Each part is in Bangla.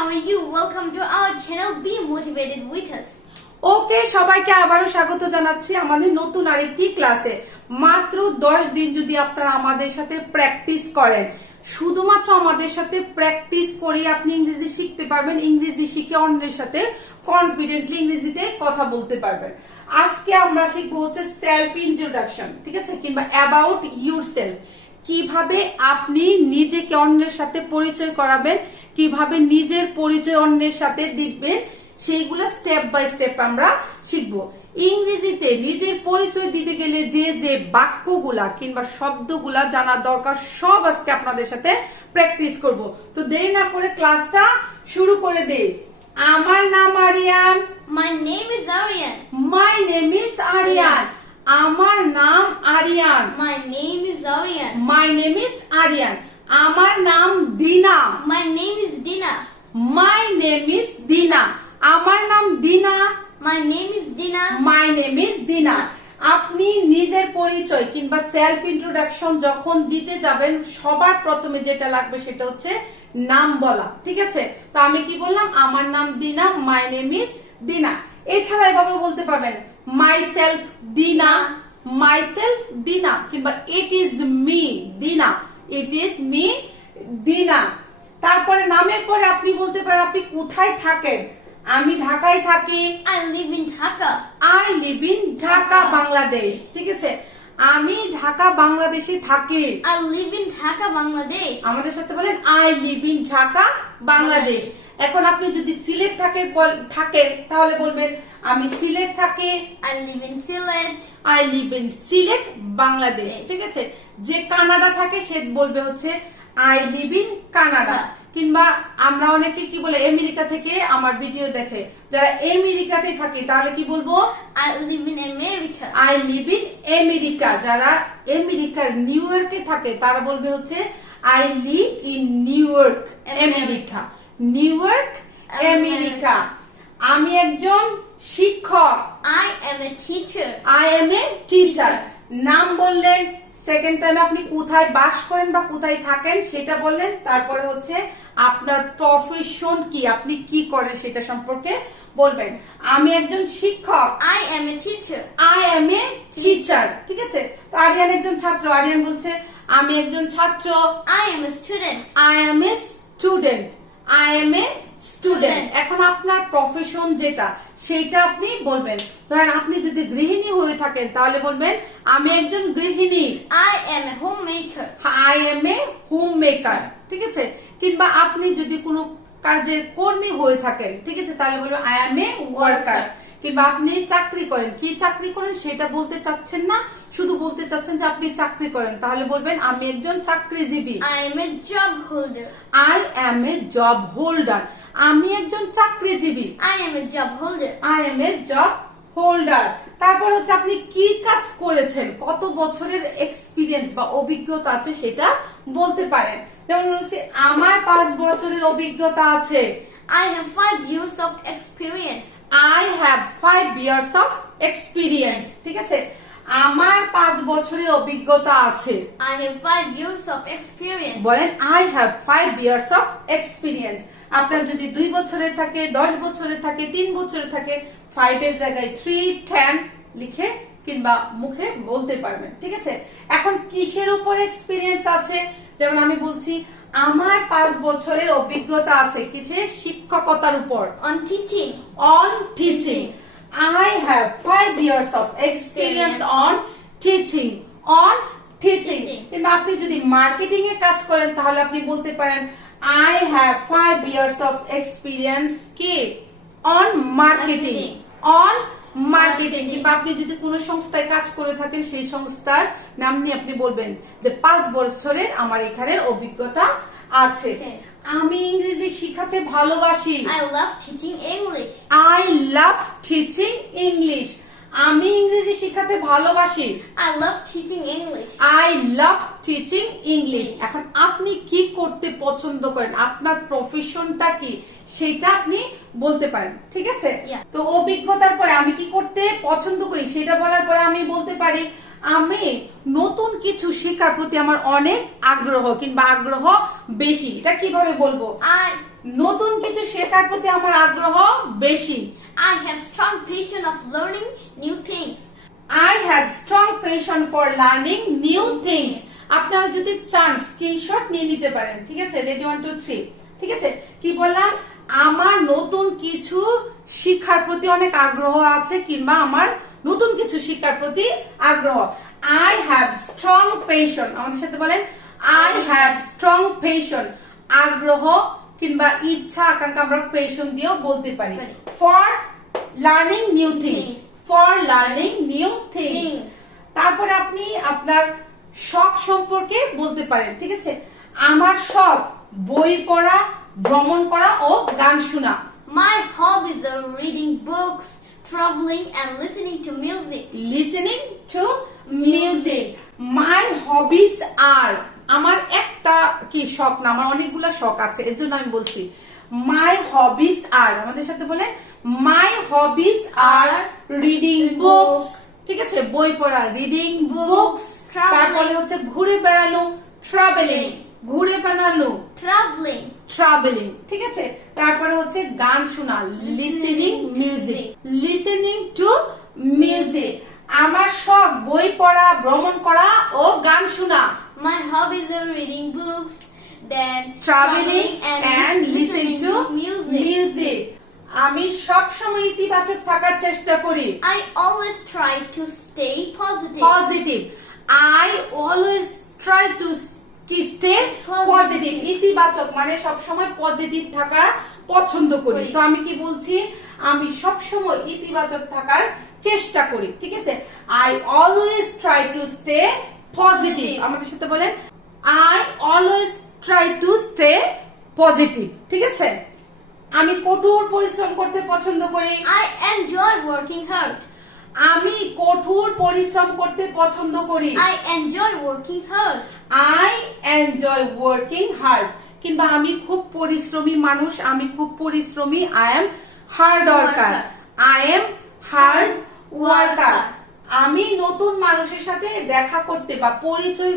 how are you? Welcome to our channel. Be motivated with us. ওকে সবাইকে আবারও স্বাগত জানাচ্ছি আমাদের নতুন আরেকটি ক্লাসে মাত্র দশ দিন যদি আপনারা আমাদের সাথে প্র্যাকটিস করেন, শুধুমাত্র আমাদের সাথে প্র্যাকটিস করে আপনি ইংরেজি শিখতে পারবেন, ইংরেজি শিখে অন্যের সাথে কনফিডেন্টলি ইংরেজিতে কথা বলতে পারবেন আজকে আমরা শিখব হচ্ছে সেলফ ইন্ট্রোডাকশন ঠিক আছে কিংবা অ্যাবাউট ইউর সেলফ কীভাবে আপনি নিজেকে অন্যের সাথে পরিচয় করাবেন কীভাবে নিজের পরিচয় অন্যের সাথে দিবেন সেইগুলো স্টেপ বাই স্টেপ আমরা শিখব। ইংরেজিতে নিজের পরিচয় দিতে গেলে যে যে বাক্যগুলা কিংবা শব্দগুলা জানা দরকার সব আজকে আপনাদের সাথে প্র্যাকটিস করব। তো দেরি না করে ক্লাসটা শুরু করে দেই। আমার নাম Aryan. My name is Aryan my name is Aryan আমার নাম Aryan. My name is Aryan. My name is Aryan আমার নাম Dina. My name is Dina. My name is Dina আমার নাম Dina. My name is Dina. My name is Dina আপনি নিজের পরিচয় কিংবা সেলফ ইন্ট্রোডাকশন যখন দিতে যাবেন সবার প্রথমে যেটা লাগবে সেটা হচ্ছে নাম বলা ঠিক আছে? তো আমি কি বললাম? আমার নাম দিনা মাই নেম ইজ দিনা এছাড়া এভাবে বলতে পারবেন। মাই সেলফ দিনা মাই সেলফ দিনা কিংবা it is me Dina it is me Dina তারপরে নামের পরে আপনি বলতে পারেন আপনি কোথায় থাকেন? আমি ঢাকায় থাকি। I live in Dhaka. I live in Dhaka Bangladesh ঠিক আছে? আমি ঢাকা বাংলাদেশে থাকি। I live in Dhaka, Bangladesh. আমাদের সাথে বলেন I live in Dhaka Bangladesh এখন আপনি যদি সিলেট থাকে থাকেন তাহলে বলবেন আমি সিলেট থাকি। I live in Sylhet. I live in Sylhet Bangladesh ঠিক আছে? যে কানাডা থাকে সে বলবে হচ্ছে আই লিভ ইন কানাডা। কিংবা আমরা অনেকে কি বলে আমেরিকা থেকে আমার ভিডিও দেখে। যারা আমেরিকাতে থাকে তাহলে কি বলব? I live in America. I live in America যারা আমেরিকার নিউ ইয়র্কে থাকে তারা বলবে হচ্ছে I live in New York America New York America আমি একজন শিক্ষক। I am a teacher. I am a teacher নাম বললেন সেকেন্ড টাইম আপনি কোথায় বাস করেন বা কোথায় থাকেন সেটা বললেন তারপরে হচ্ছে আপনার প্রফেশন কি আপনি কি করেন সেটা সম্পর্কে বলবেন। আমি একজন শিক্ষক। I am a teacher. I am a teacher ঠিক আছে? তো আরিয়ান একজন ছাত্র। আরিয়ান বলছে আমি একজন ছাত্র। I am a student I am a student I am a student এখন আপনার প্রফেশন যেটা সেইটা আপনি বলবেন। ধরেন আপনি যদি গৃহিণী হয়ে থাকেন তাহলে বলবেন আমি একজন গৃহিণী। I am a home maker I am a home maker ঠিক আছে? কিংবা আপনি যদি কোনো কাজের কর্মী হয়ে থাকেন ঠিক আছে? তাহলে বলবেন আই এম এ ওয়ার্কার কিংবা আপনি চাকরি করেন কি চাকরি করেন সেটা বলতে চাচ্ছেন না? শুধু বলতে চাচ্ছেন যে আপনি চাকরি করেন তাহলে বলবেন আমি একজন চাকরিজীবী। I am a job holder. I am a job holder আমি একজন চাকরিজীবী। I am a job holder. I am a job holder তারপর হচ্ছে আপনি কি কাজ করেছেন? কত বছরের এক্সপিরিয়েন্স বা অভিজ্ঞতা আছে সেটা বলতে পারেন। যেমন হচ্ছে আমার পাঁচ বছরের অভিজ্ঞতা আছে। I have five years of experience I have five years of experience ঠিক আছে? আমার পাঁচ বছরের অভিজ্ঞতা আছে I have five years of experience. বলেন I have five years of experience আপনার যদি দুই বছরের থাকে দশ বছরের থাকে তিন বছরের থাকে ফাইভ এর জায়গায় থ্রি টেন লিখে কিংবা মুখে বলতে পারবেন ঠিক আছে এখন কিসের উপর এক্সপিরিয়েন্স আছে যেমন আমি বলছি আমার পাঁচ বছরের অভিজ্ঞতা আছে কিসের শিক্ষকতার উপর On teaching. On teaching. I have five years of experience on teaching. On teaching. কিংবা আপনি যদি মার্কেটিং এ কাজ করেন তাহলে আপনি বলতে পারেন I have five years of experience কি on marketing. Marketing. On marketing Marketing. কিংবা আপনি যদি কোনো সংস্থায় কাজ করে থাকেন সেই সংস্থার নাম নিয়ে আপনি বলবেন যে পাঁচ বছরের আমার এখানের অভিজ্ঞতা আছে. আমি ইংরেজি শিখাতে ভালোবাসি। I love teaching English. I love teaching English আমি ইংরেজি শিখাতে ভালোবাসি। I love teaching English. I love teaching English এখন আপনি কি করতে পছন্দ করেন? আপনার প্রফেশনটা কি? সেটা আপনি বলতে পারেন। ঠিক আছে? Yeah. তো অভিজ্ঞতার পরে আমি কি করতে পছন্দ করি সেটা বলার পরে আমি বলতে পারি আমি নতুন কিছু শেখার প্রতি আমার অনেক আগ্রহ কিংবা আগ্রহ বেশি। এটা কীভাবে বলব? I নতুন কিছু শেখার প্রতি আমার আগ্রহ বেশি। I have strong passion of learning new things. I have strong passion for learning new things আপনারা যদি চান স্ক্রিনশট নিয়ে নিতে পারেন। ঠিক আছে? রেডি ওয়ান টু থ্রি ঠিক আছে? কি বললাম? আমার নতুন কিছু শিক্ষার প্রতি অনেক আগ্রহ আছে কিংবা আমার নতুন কিছু শিক্ষার প্রতি আগ্রহ। আই হ্যাভ স্ট্রং পেশন আমাদের সাথে বলেন আই হ্যাভ স্ট্রং পেশন আগ্রহ কিংবা ইচ্ছা আকাঙ্ক্ষা আমরা পেশন দিয়েও বলতে পারি। For learning new things for learning new things. তারপরে আপনি আপনার শখ সম্পর্কে বলতে পারেন ঠিক আছে? আমার শখ বই পড়া ভ্রমণ করা ও গান শোনা। My hobbies are reading books, traveling, and listening to music. Listening to music my hobbies আর আমার একটা কি শখ না আমার অনেকগুলো শখ আছে এর জন্য আমি বলছি মাই হবিস আর আমাদের সাথে বলে my hobbies R reading books ঠিক আছে? বই পড়া রিডিং বুকস তারপরে হচ্ছে ঘুরে বেড়ানো ট্রাভেলিং ঘুরে বেড়ানো ট্রাভেলিং ট্রাভেলিং ঠিক আছে? তারপরে হচ্ছে গান শোনা listening music listening to music আমার শখ বই পড়া ভ্রমণ করা ও গান শোনা My hobbies are reading books, then travelling and listening to music. Music আমি সব সময় ইতিবাচক থাকার চেষ্টা করি I always try to stay positive. Positive I always try to stay Positive. Positive ইতিবাচক মানে সব সময় পজিটিভ থাকার পছন্দ করি। তো আমি কি বলছি? আমি সব সময় ইতিবাচক থাকার চেষ্টা করি ঠিক আছে? I always try to stay positive আমাদের সাথে বলেন I always try to stay positive ঠিক আছে? আমি কঠোর পরিশ্রম করতে পছন্দ করি। I enjoy working hard. আমি কঠোর পরিশ্রম করতে পছন্দ করি। I enjoy working hard. I enjoy working hard কিংবা আমি খুব পরিশ্রমী মানুষ আমি খুব পরিশ্রমী I am hard worker I am hard worker আমি নতুন মানুষের সাথে দেখা করতে বা পরিচয়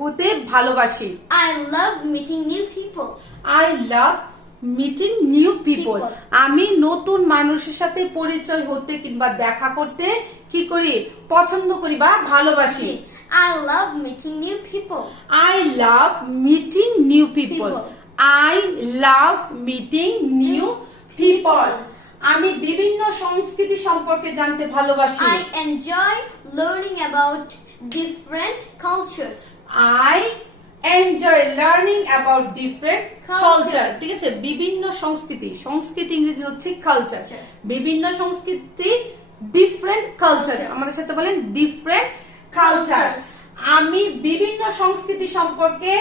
হতে ভালোবাসি। I love meeting new people. I love meeting new people আমি নতুন মানুষের সাথে পরিচয় হতে কিংবা দেখা করতে কি করি? পছন্দ করি বা ভালোবাসি। I love meeting new people. I love meeting new people. People. I love meeting new people. আমি বিভিন্ন সংস্কৃতি সম্পর্কে জানতে ভালোবাসি I enjoy learning about different cultures. I enjoy learning about different Culture. ঠিক আছে বিভিন্ন সংস্কৃতি সংস্কৃতি ইংরেজি হচ্ছে কালচার বিভিন্ন সংস্কৃতি ডিফারেন্ট কালচার Culture. আমাদের সাথে বলেন ডিফারেন্ট কালচার. আমি বিভিন্ন সংস্কৃতি সম্পর্কে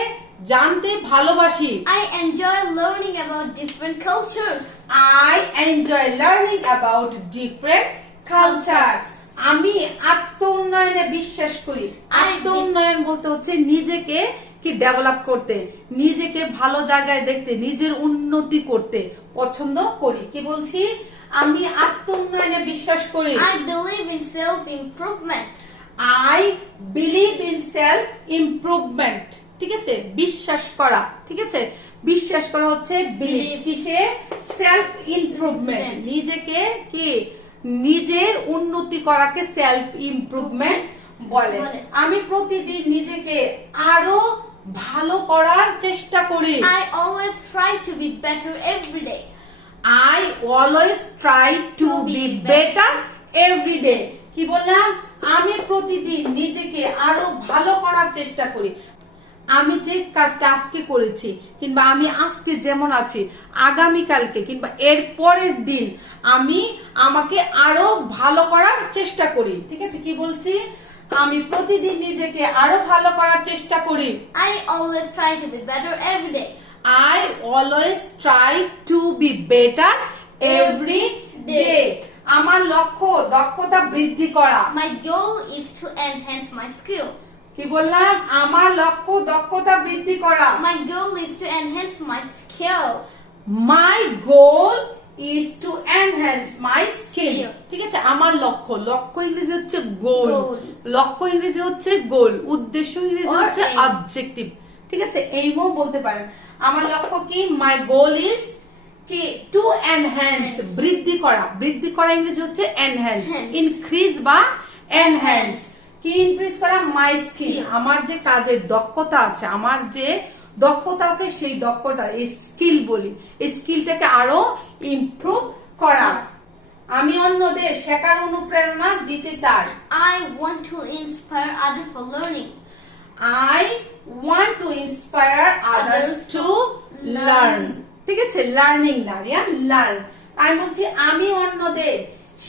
জানতে ভালোবাসি I enjoy learning about different cultures. I enjoy learning about different cultures. আমি আত্ম উন্নয়নে বিশ্বাস করি আত্ম উন্নয়ন বলতে হচ্ছে নিজেকে কি ডেভেলপ করতে নিজেকে ভালো জায়গায় দেখতে নিজের উন্নতি করতে পছন্দ করি কি বলছি আমি আত্ম উন্নয়নে বিশ্বাস করি I believe in self improvement. I believe in self improvement ঠিক আছে? বিশ্বাস করা। ঠিক আছে? বিশ্বাস করা হচ্ছে বিলিভ কিসে? সেলফ ইমপ্রুভমেন্ট নিজেকে কি? নিজের উন্নতি করাকে সেলফ ইমপ্রুভমেন্ট বলে। আমি প্রতিদিন নিজেকে আরও ভালো করার চেষ্টা করি। I always try to be better every day. I always try to To be better every day কি বললাম? আমি প্রতিদিন নিজেকে আরও ভালো করার চেষ্টা করি। আমি যে কাজটা আজকে করেছি কিংবা আমি আজকে যেমন আছি আগামীকালকে কিংবা এর পরের দিন আমি আমাকে আরও ভালো করার চেষ্টা করি। ঠিক আছে কি বলছি? আমি প্রতিদিন নিজেকে আরও ভালো করার চেষ্টা করি। I always try to be better every day. I always try to be better every day. আমার লক্ষ্য দক্ষতা বৃদ্ধি করা। My goal is to enhance my skill. কি বললাম? আমার লক্ষ্য দক্ষতা বৃদ্ধি করা। My goal is to enhance my skill. My goal is to enhance my skill Skill. ঠিক আছে? আমার লক্ষ্য। লক্ষ্য ইংরেজি হচ্ছে গোল Goal. লক্ষ্য ইংরেজি হচ্ছে গোল উদ্দেশ্য ইংরেজি Or হচ্ছে aim. অবজেক্টিভ ঠিক আছে? এইমও বলতে পারেন। আমার লক্ষ্য কি? মাই গোল ইজ কি? টু এনহ্যান্স বৃদ্ধি করা। বৃদ্ধি করা ইংরেজি হচ্ছে এনহ্যান্স. ইনক্রিজ বা এনহ্যান্স কি ইনক্রিজ করা? মাই স্কিল আমার যে কাজের দক্ষতা আছে আমার যে দক্ষতা আছে সেই দক্ষতা এই স্কিল বলি। এই স্কিলটাকে আরও ইমপ্রুভ করা। আমি অন্যদের শেখার অনুপ্রেরণা দিতে চাই। I want to inspire others for learning I want to inspire others to learn. ঠিক আছে? লার্নিং না রিয়া লার্ন আমি বলছি, আমি অন্যদের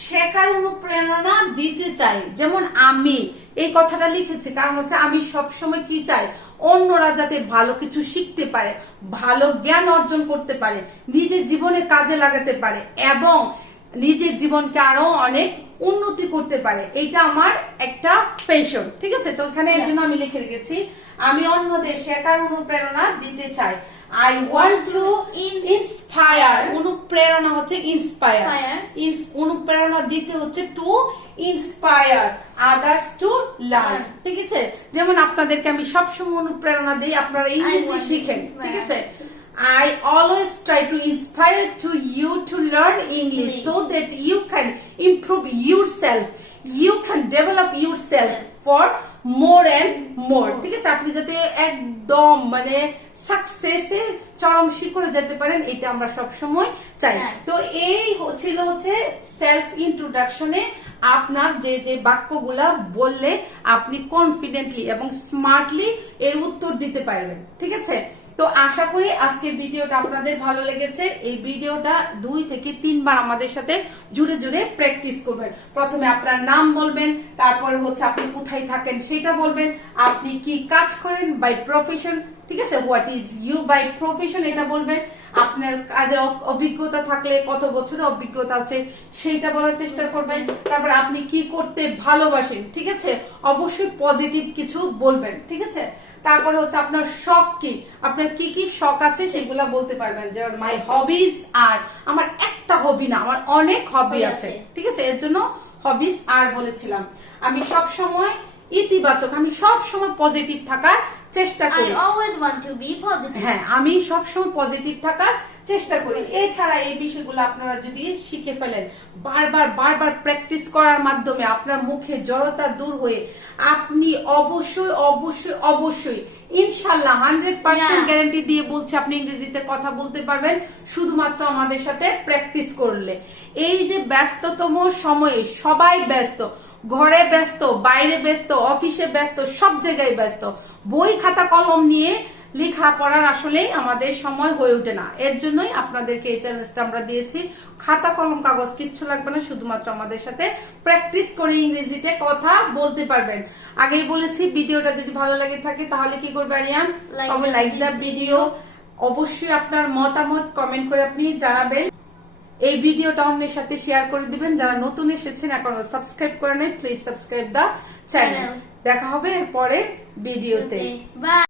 শেখার অনুপ্রেরণা দিতে চাই। যেমন আমি এই কথাটা লিখেছি, কারণ হচ্ছে আমি সব সময় কি চাই? অন্যরা যাতে ভালো কিছু শিখতে পারে, ভালো জ্ঞান অর্জন করতে পারে, নিজের জীবনে কাজে লাগাতে পারে, এবং নিজের জীবনকে আরও অনেক উন্নতি করতে পারে এটা আমার একটা পেশন ঠিক আছে? তো এখানে এই জন্য আমি লিখে রেখেছি আমি অন্যদের শেখার অনুপ্রেরণা দিতে চাই? আই ওয়ান্ট টু ইন্সপায়ার অনুপ্রেরণা হচ্ছে ইন্সপায়ার অনুপ্রেরণা দিতে হচ্ছে to inspire others to learn ঠিক আছে? যেমন আপনাদেরকে আমি সবসময় অনুপ্রেরণা দিই আপনারা ইংরেজি to শিখেন ঠিক আছে? I always try to inspire to you to learn English so that you can improve yourself. You can develop yourself for more and more. ঠিক আছে আপনি যাতে একদম মানে সাকসেসের চরম শিখরে যেতে পারেন এটা আমরা সব সময় চাই হ্যাঁ। তো এই ছিল হচ্ছে সেলফ ইন্ট্রোডাকশনে আপনার যে যে বাক্যগুলা বললে আপনি কনফিডেন্টলি এবং স্মার্টলি এর উত্তর দিতে পারবেন ঠিক আছে তো আশা করি আজকের ভিডিওটা আপনাদের ভালো লেগেছে। এই ভিডিওটা দুই থেকে তিনবার আমাদের সাথে জুড়ে জুড়ে প্র্যাকটিস করবেন। প্রথমে আপনার নাম বলবেন, তারপরে হচ্ছে আপনি কোথায় থাকেন সেটা বলবেন। আপনি কি কাজ করেন বাই প্রফেশন ঠিক আছে? What is you by profession এটা বলবেন। আপনার কাজে অভিজ্ঞতা থাকলে, কত বছরের অভিজ্ঞতা আছে সেইটা বলার চেষ্টা করবেন। তারপর আপনি কি করতে ভালোবাসেন? ঠিক আছে? অবশ্যই পজিটিভ কিছু বলবেন। ঠিক আছে? তারপরে হচ্ছে আপনার শখ কি? আপনার কি কি শখ আছে সেগুলো বলতে পারবেন যে মাই হবিজ আর আমার একটা হবি না আমার অনেক হবি আছে। ঠিক আছে? এর জন্য হবিজ আর বলেছিলাম। আমি সব সময় ইতিবাচক আমি সব সময় পজিটিভ থাকার চেষ্টা করি. হ্যাঁ আমি সবসময় পজিটিভ থাকার চেষ্টা করি এছাড়া এই বিষয়গুলো আপনারা যদি শিখে ফেলেন বারবার বারবার প্র্যাকটিস করার মাধ্যমে আপনার মুখে জড়তা দূর হয়ে আপনি অবশ্যই অবশ্যই অবশ্যই ইনশাল্লাহ হান্ড্রেড পার্সেন্ট. গ্যারান্টি দিয়ে বলছে আপনি ইংরেজিতে কথা বলতে পারবেন শুধুমাত্র আমাদের সাথে প্র্যাকটিস করলে এই যে ব্যস্ততম সময়ে সবাই ব্যস্ত ঘরে ব্যস্ত বাইরে ব্যস্ত অফিসে ব্যস্ত সব জায়গায় ব্যস্ত বই খাতা কলম নিয়ে লেখা পড়ার আসলেই আমাদের সময় হয়ে ওঠে না। এর জন্যই আপনাদেরকে এই চ্যালেঞ্জটা আমরা দিয়েছি। খাতা কলম কাগজ কিচ্ছু লাগবে না শুধুমাত্র আমাদের সাথে প্র্যাকটিস করে ইংরেজিতে কথা বলতে পারবেন। আগেই বলেছি ভিডিওটা যদি ভালো লাগে থাকে তাহলে কি করবে আরিয়ান? তবে লাইক দ্য ভিডিও অবশ্যই আপনার মতামত কমেন্ট করে আপনি জানাবেন। এই ভিডিওটা অন্যের সাথে শেয়ার করে দিবেন। যারা নতুন এসেছেন এখনও সাবস্ক্রাইব করে নেই প্লিজ সাবস্ক্রাইব দা চ্যানেল. দেখা হবে এরপরে ভিডিওতে.